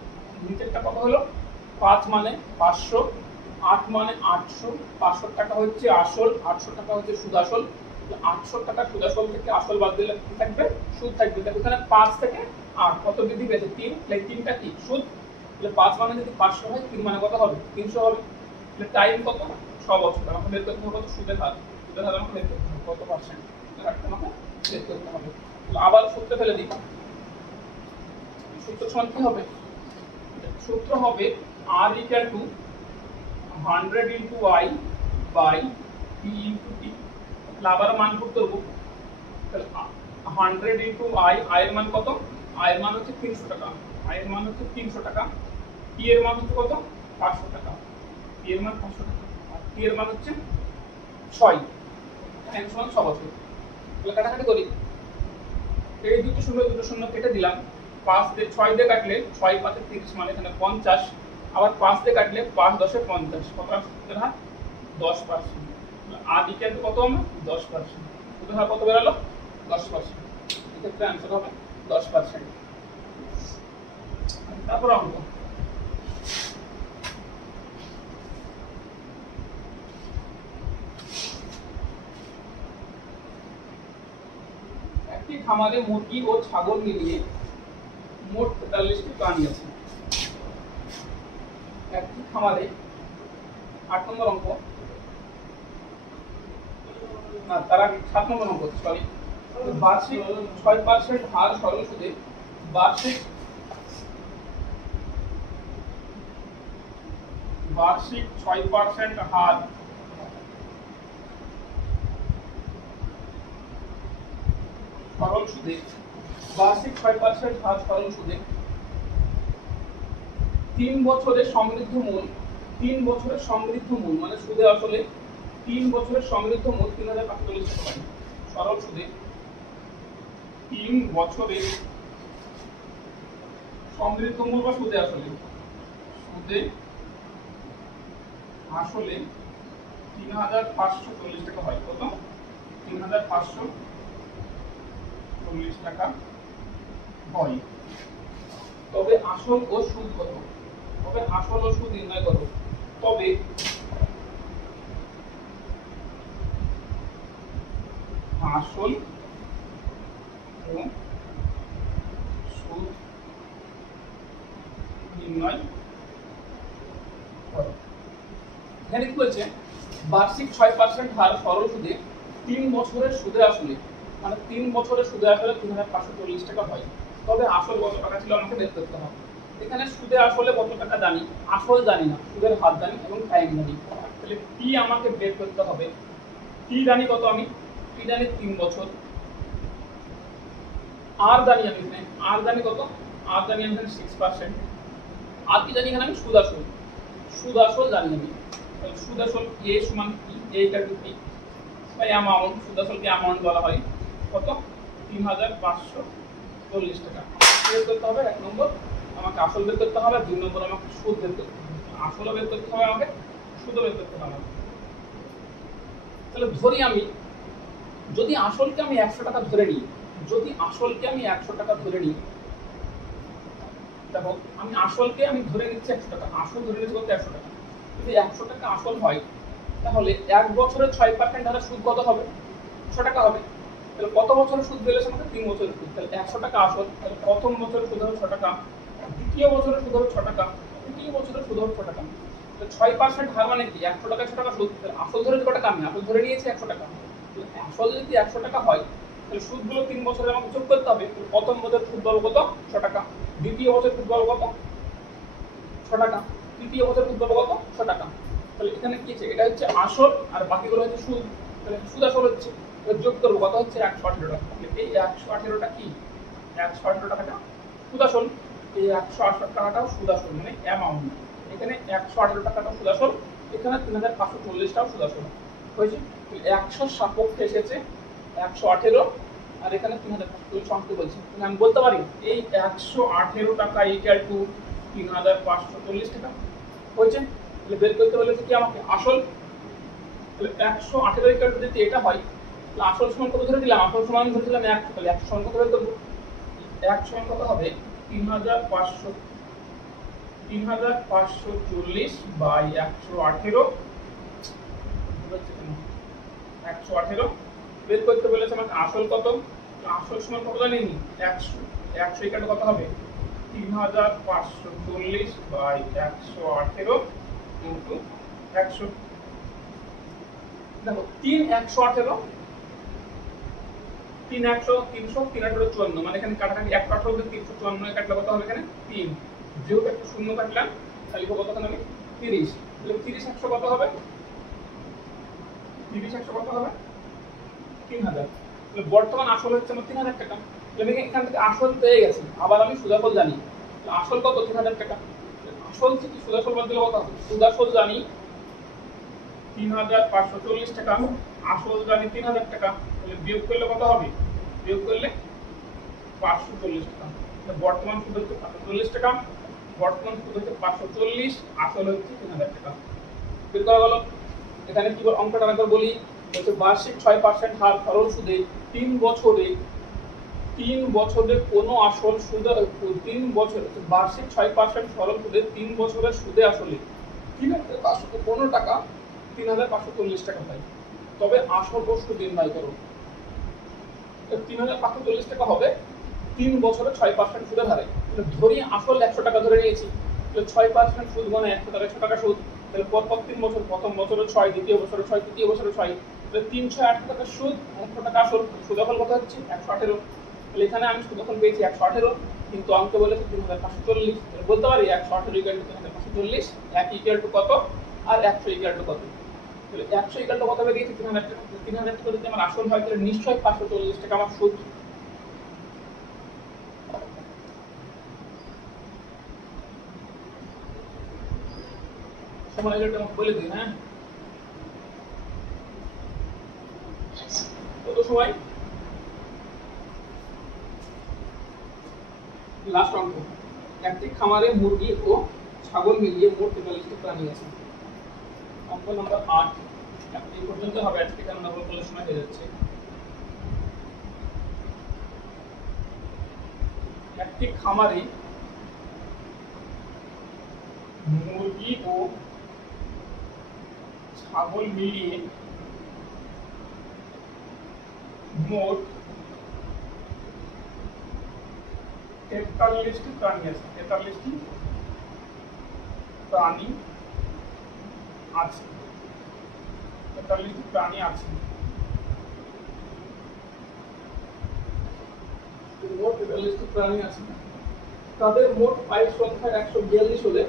নিচেরটা কত হলো 5 মানে 500, 8 মানে 800, 500 টাকা হচ্ছে আসল, 800 টাকা হচ্ছে সুদ আসল। 800 টাকা সুদ আসল থেকে আসল বাদ দিলে কি থাকবে, সুদ থাকবে। দেখো এখানে 5 থেকে 8 কত বৃদ্ধি পেয়েছে 3, তাহলে 3টা কি সুদ। তাহলে 5 মানে যদি 500 হয়, 3 মানে কত হবে 300 হবে। তাহলে টাইম কত 6 বছর, আমাকে বের করতে হবে কত সুদের হার, সুদের হার আমাকে বের করতে হবে কত পার্সেন্ট, আমাকে বের করতে হবে। আবার সূত্রে ফেলে দিই, সূত্র সমান কি হবে, সূত্র হবে r = 100 * i / p * t। আবার মান করতে দেবো, তাহলে 100 * i, i এর মান কত, i এর মান হচ্ছে 300 টাকা, i এর মান হচ্ছে 300 টাকা, p এর মান হচ্ছে কত 500 টাকা, p এর মান 500 টাকা, আর t এর মান হচ্ছে 6, n সমান 6 বছর। তাহলে কাটাকাটি করি, এই দুটো শূন্য কেটে দিলাম, 5 দিয়ে 6 দিয়ে কাটলে 6 × 5 = 30 মানে এখানে 50, আবার 5 দিয়ে কাটলে 5 × 10 = 50, কত আসছে সুদের হার 10%। আর = কত আমরা 10%, সুদের হার কত বের হলো 10%। এক্ষেত্রে आंसर হবে 10%। তারপর অঙ্ক, একটি খামারে মুরগি ও ছাগল মিলিয়ে মোট 43টি প্রাণী আছে। একটি খামারে 8 নম্বর অঙ্ক, না তার আগে 7 নম্বর অঙ্ক, সরি। বার্ষিক 6% হার সরল সুদে বার্ষিক 6% হার সুদে বার্ষিক 6% হার সরল সুদে 3 বছরের সমৃদ্ধ মূল 3 বছরের সমৃদ্ধ মূল মানে সুদে আসলে 3 বছরের সমৃদ্ধ মূল 3540 টাকা হয়। সরল সুদে 3 বছরের সমৃদ্ধ মূল বা সুদে আসলে 3540 টাকা হয়। কত? 3540 টাকা হয়। তবে আসল ও সুদ কত? তবে আসল ও সুদ নির্ণয় করো। তবে আসল ও সুদ নির্ণয় করো। এখানে কি বলছে? বার্ষিক 6% হার সরল সুদে 3 বছরের সুদে আসলে মানে 3 বছরের সুদে আসলে 3540 টাকা হয়। তবে আসল কত টাকা ছিল আমাকে বের করতে হবে। এখানে সুদে আসলে কত টাকা জানি, আসল জানি না, সুদের হার জানি এবং টাইম জানি। তাহলে টি আমাকে বের করতে হবে। টি জানি কত? আমি টি জানি 3 বছর। আর জানি আমি এখানে আর জানি কত? আর জানি আমি এখানে 6%। আর কি জানি এখানে আমি সুদ আসল। সুদ আসল জানি আমি। তাহলে সুদ আসল এ সমান কি? এ ইকুয়াল টু কি? By amount. সুদ আসলকে অ্যামাউন্ট বলা হয়। কত? 3540 টাকা। বের করতে হবে 1 নম্বর আমাকে আসল বের করতে হবে, 2 নম্বর আমাকে সুদ বের করতে হবে। আসলও বের করতে হবে আমাকে, সুদও বের করতে হবে। তাহলে ধরি আমি যদি আসলকে আমি 100 টাকা ধরে নিই, যদি আসলকে আমি 100 টাকা ধরে নিই, দেখো আমি আসলকে আমি ধরে নিচ্ছি 100 টাকা, আসল ধরে নিচ্ছি কত? 100 টাকা। যদি 100 টাকা আসল হয় তাহলে 1 বছরের 6% হারে সুদ কত হবে? 6 টাকা হবে। তাহলে কত বছরের সুদ দিলে আমাকে? 3 বছরের সুদ। তাহলে 100 টাকা আসল, তাহলে প্রথম বছরের সুদ হবে 6 টাকা, দ্বিতীয় বছরের সুদ হবে 6 টাকা, তৃতীয় বছরের সুদ হবে 6 টাকা। তাহলে 6% হার মানে কি? 100 টাকা 6 টাকা সুদ। আসল ধরে কত টাকা? আমি আসল ধরে নিয়েছি 100 টাকা। আসল যদি 100 টাকা হয় তাহলে সুদগুলো 3 বছরে আমাকে যোগ করতে হবে। প্রথম বছর সুদ পাবো কত? 6 টাকা, দ্বিতীয় বছর সুদ পাবো কত? 6 টাকা, তৃতীয় বছর সুদ পাবো কত? 6 টাকা। তাহলে এখানে কি আছে? এটা হচ্ছে আসল আর বাকিগুলো হচ্ছে সুদ। তাহলে সুদ আসল হচ্ছে, যোগ করবো কত হচ্ছে? 118 টাকা। এই 118টা কি? 118 টাকাটা সুদ আসল, এই 118 টাকাটাও সুদ আসল মানে অ্যামাউন্ট। এখানে 118 টাকাটাও সুদ আসল, এখানে 3540 টাও সুদ আসল হয়েছে। 100 সাপেক্ষে এসেছে 118 আর এখানে 3540 অঙ্ক বলছি। আমি বলতে পারি এই 118 টাকা ইকুয়াল টু 3540 টাকা হয়েছে। তাহলে বের করতে বলেছে কি আমাকে? আসল। তাহলে 118 ইকুয়াল টু যদি এটা হয় তাহলে আসল সমান কত ধরে দিলাম? আসল সমান ধরে দিলাম 100। তাহলে 100 সমান কত বের করব? 1 সমান কত হবে? 3540 বাই 118 118 বের করতে বলেছে আমাকে আসল কত? আসল সমান কত জানি? 100। 100 ইকুয়াল টু কত হবে? 3540 বাই 118 ইনটু 100। দেখো 3 118 3 100 300 3 18 54 মানে এখানে কাটাকাটি 118 তে 354 কাটলে কত হবে? এখানে 3 যেহেতু একটা শূন্য কাটলাম তাহলে কত হবে? 30। তাহলে 30 100 কত হবে? 30 100 কত হবে? 3000। তাহলে বর্তমান আসল হচ্ছে আমার 3000 টাকা। আমি এখান থেকে আসল পেয়ে গেছি, আবার আমি সুদাফল জানি। আসল কত? 3000 টাকা। আসল থেকে সুদাফল বাদ দিলে কত হবে? সুদাফল জানি 3540 টাকা, আসল জানি 3000 টাকা। তাহলে বিয়োগ করলে কত হবে? বিয়োগ করলে 540 টাকা। বর্তমান সুদ হচ্ছে 540 টাকা, বর্তমান সুদ হচ্ছে 540, আসল হচ্ছে 3000 টাকা। বের করা গেল। এখানে কি অঙ্কটা একবার বলি, হচ্ছে বার্ষিক 6% হার সরল সুদে 3 বছরে কোনো আসল সুদে 3 বছর বার্ষিক 6% সরল সুদে 3 বছরের সুদে আসলে 3515 টাকা 3540 টাকা হয়। তবে আসল ও সুদ নির্ণয় করো। 3540 টাকা হবে 3 বছরে 6% সুদের হারে। ধরি আসল 100 টাকা ধরে নিয়েছি, তাহলে 6% সুদ মানে 100 টাকা 100 টাকা সুদ। তাহলে পর 3 বছর, প্রথম বছরে 6, দ্বিতীয় বছরে 6, তৃতীয় বছরে 6, তাহলে 308 টাকা সুদ, 100 টাকা আসল। সুদফল কত হচ্ছে? 118। তাহলে এখানে আমি সুদফল পেয়েছি 118, কিন্তু অঙ্কে বলেছে 3540। বলতে পারি 118 ইকুয়াল টু 3540, 1 ইকুয়াল টু কত আর 100 ইকুয়াল টু কত? তাহলে 100 ইকুয়াল টু কত বেরিয়েছে? 3000 টাকা। 3000 টাকা যদি আমার আসল হয় তাহলে নিশ্চয়ই 540 টাকা আমার সুদ। তোমার এটা বলে দিই। হ্যাঁ, কত সময়? লাস্ট অঙ্ক, একটি খামারে মুরগি ও ছাগল মিলিয়ে মোট 43টি প্রাণী আছে। অঙ্ক নম্বর 8, এই পর্যন্ত হবে আজকে, কারণ আমরা বলে সময় হয়ে যাচ্ছে। একটি খামারে মুরগি ও ছাগল মিলিয়ে মোট 43টি প্রাণী আছে। 43টি প্রাণী আছে। 43টি প্রাণী আছে। মোট 43টি প্রাণী আছে। তাদের মোট পায়ের সংখ্যা 142 হলে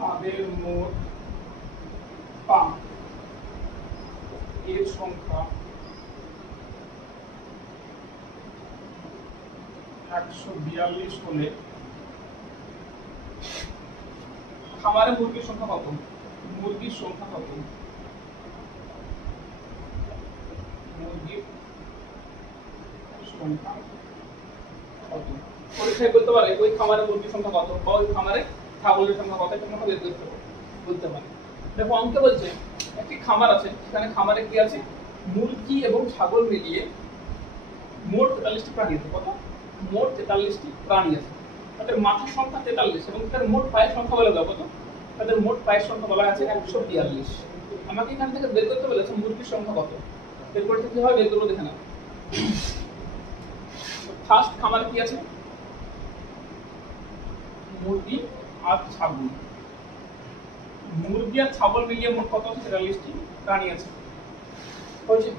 তাদের মোট পা এর সংখ্যা 142 হলে খামারে মুরগির সংখ্যা কত? মুরগির সংখ্যা কত? মুরগির সংখ্যা কত? পরীক্ষায় বলতে পারে ওই খামারে মুরগির সংখ্যা কত বা ওই খামারে ছাগলের সংখ্যা কত, এটা বের করতে বলতে পারে। দেখো অঙ্কে বলছে একটি খামার আছে, সেখানে খামারে কি আছে? মুরগি এবং ছাগল মিলিয়ে মোট 43টি প্রাণী আছে। কত? মোট 43টি প্রাণী আছে। তাদের মাথার সংখ্যা 43 এবং তাদের মোট পায়ের সংখ্যা বলে দাও কত? তাদের মোট পায়ের সংখ্যা বলা আছে 142। আমাকে এখান থেকে বের করতে বলেছে মুরগির সংখ্যা কত। বের করতে কি হয় বের করবো, দেখে নাও। ফার্স্ট খামারে কি আছে? মুরগি আর ছাগল। মুরগি আর ছাগল মিলিয়ে মোট কত আছে? 43টি প্রাণী আছে। হয়েছে?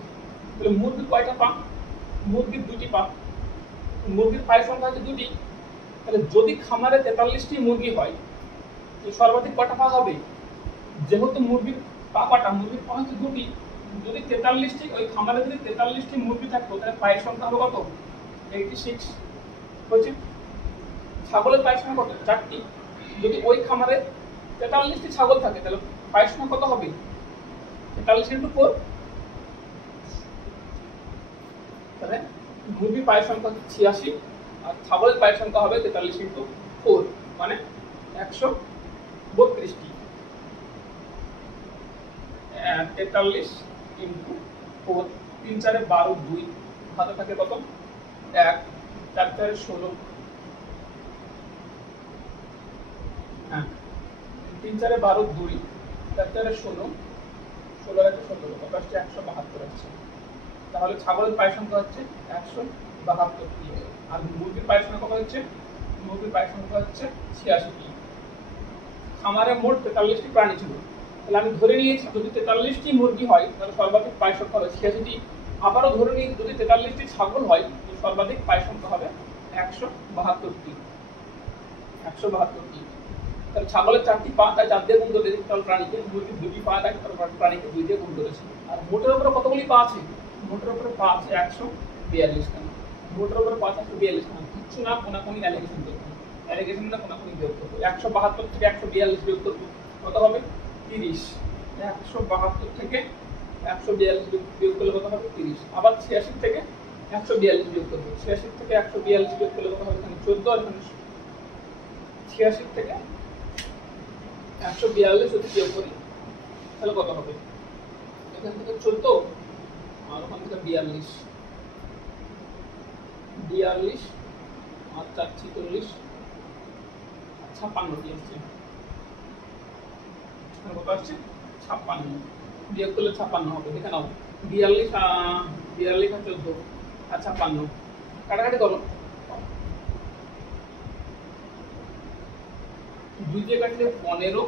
তাহলে মুরগির কয়টা পা? মুরগির 2টি পা। মুরগির পায়ের সংখ্যা আছে 2টি। তাহলে যদি খামারে 43টি মুরগি হয়, সর্বাধিক কটা পা হবে? যেহেতু মুরগির পা কটা? মুরগির পা হচ্ছে 2টি। যদি 43টি, ওই খামারে যদি 43টি মুরগি থাকতো, তাহলে পায়ের সংখ্যা হবে কত? 86। হয়েছে? ছাগলের পায়ের সংখ্যা কত? 4টি। যদি ওই খামারে 43টি ছাগল থাকে, তাহলে পায়ের সংখ্যা কত হবে? 43 × 4। তাহলে মুরগির পায়ের সংখ্যা 86 আর ছাগলের পায়ের সংখ্যা হবে 43 × 4, মানে 132টি। 43 × 4, 3 × 4 = 12, 2 হাতে থাকে কত? 1, 4 × 4 = 16। হ্যাঁ, 3 × 4 = 12, 2, 4 × 4 = 16, 16 × 17 কত আসছে? 172 আসছে। তাহলে ছাগলের পায়ের সংখ্যা হচ্ছে 172টি আর মুরগির পায়ের সংখ্যা কত হচ্ছে? মুরগির পায়ের সংখ্যা হচ্ছে 86টি। খামারে মোট 43টি প্রাণী ছিল। তাহলে আমি ধরে নিয়েছি যদি 43টি মুরগি হয়, তাহলে সর্বাধিক পায়ের সংখ্যা হবে 86টি। আবারও ধরে নিয়েছি যদি 43টি ছাগল হয়, তাহলে সর্বাধিক পায়ের সংখ্যা হবে 172টি। 172টি। তাহলে ছাগলের 4টি পা, তাই 4 দিয়ে গুণ করে টোটাল প্রাণীকে। মুরগির 2টি পা, তাই টোটাল প্রাণীকে 2 দিয়ে গুণ করেছে। আর মোটের উপরে কতগুলি পা আছে? মোটের উপরে পা আছে 142 খানা। মোটের উপরে পা আছে 142 খানা। কিছু না, কোনাকুনি অ্যালিগেশন করতে। অ্যালিগেশন না, কোনাকুনি বিয়োগ করতে। 172 থেকে 142 বিয়োগ করতে কত হবে? 30। 172 থেকে 142 বিয়োগ করলে কত হবে? 30। আবার 86 থেকে 142 বিয়োগ করব। 86 থেকে 142 বিয়োগ করলে কত হবে? এখানে 14 আর এখানে 86 থেকে 142 যদি বিয়োগ করি তাহলে কত হবে? এখান থেকে 14 আর ওখান থেকে 42, 42 আর 4 46, 56টি আসছে। কত আসছে? 56। বিয়োগ করলে 56 হবে। দেখে নাও, 42 আর 14 আর 56 কাটাকাটি করো। 2 দিয়ে কাটলে 15,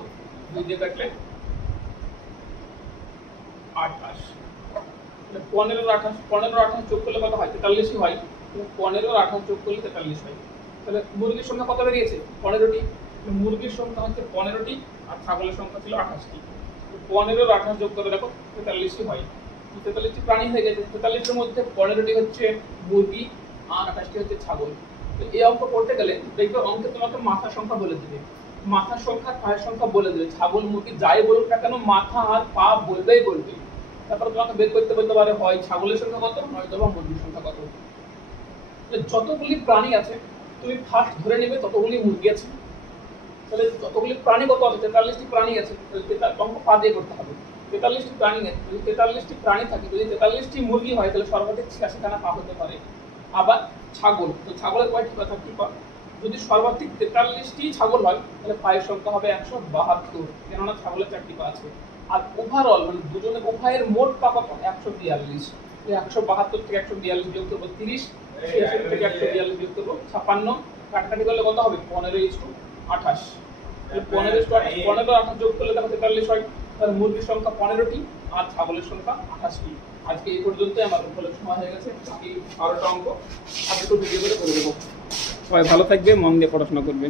2 দিয়ে কাটলে 28। 15 আর 28 যোগ করলে কত হয়? 43 হয়। 15 আর 28 যোগ করলে 43 হয়। তাহলে মুরগির সংখ্যা কত বেরিয়েছে? 15টি। মুরগির সংখ্যা হচ্ছে 15টি আর ছাগলের সংখ্যা ছিল 28টি। 15 আর 28 যোগ করে দেখো 43ই হয়। 43টি প্রাণী হয়ে গেছে। 43 এর মধ্যে 15টি হচ্ছে মুরগি আর 28টি হচ্ছে ছাগল। তো এই অঙ্ক করতে গেলে দেখবে অঙ্কে তোমাকে মাথার সংখ্যা বলে দেবে, মাথার সংখ্যা পায়ের সংখ্যা বলে দেবে, ছাগল মুরগি যাই বলুক না কেন মাথা আর পা বলবেই বলবে। তারপরে তোমাকে বের করতে বলতে পারে হয় ছাগলের সংখ্যা কত, নয়তো বা মুরগির সংখ্যা কত। যতগুলি প্রাণী আছে তুমি ফার্স্ট ধরে নেবে ততগুলি মুরগি আছে, তাহলে যতগুলি প্রাণী কত আছে, 43টি প্রাণী আছে, অঙ্ক পা দিয়ে করতে হবে। 43টি প্রাণী আছে, যদি 43টি প্রাণী থাকে, যদি 43টি মুরগি হয় তাহলে সর্বাধিক 86খানা পা হতে পারে। আবার ছাগল, তো ছাগলের কয়টি পা, 30টি পা। যদি সর্বাধিক 43টি ছাগল হয় তাহলে পায়ের সংখ্যা হবে 172, কেননা ছাগলের 4টি পা আছে। আর ওভারঅল মানে দুজনের উভয়ের মোট পা কত, 142। 172 থেকে 142 বিয়োগ করবো 30, 66 থেকে 142 বিয়োগ করবো 56, কাটাকাটি করলে কত হবে 15:28। 15 যোগ করলে দেখো 43 হয়। তাহলে মুরগির সংখ্যা 15টি আর ছাগলের সংখ্যা 28টি। আজকে এই পর্যন্তই, আমার উপলব্ধ সময় হয়ে গেছে, বাকি 12টা অঙ্ক আর একটু ভিডিও করে দেবো। সবাই ভালো থাকবে, মন দিয়ে পড়াশোনা করবে।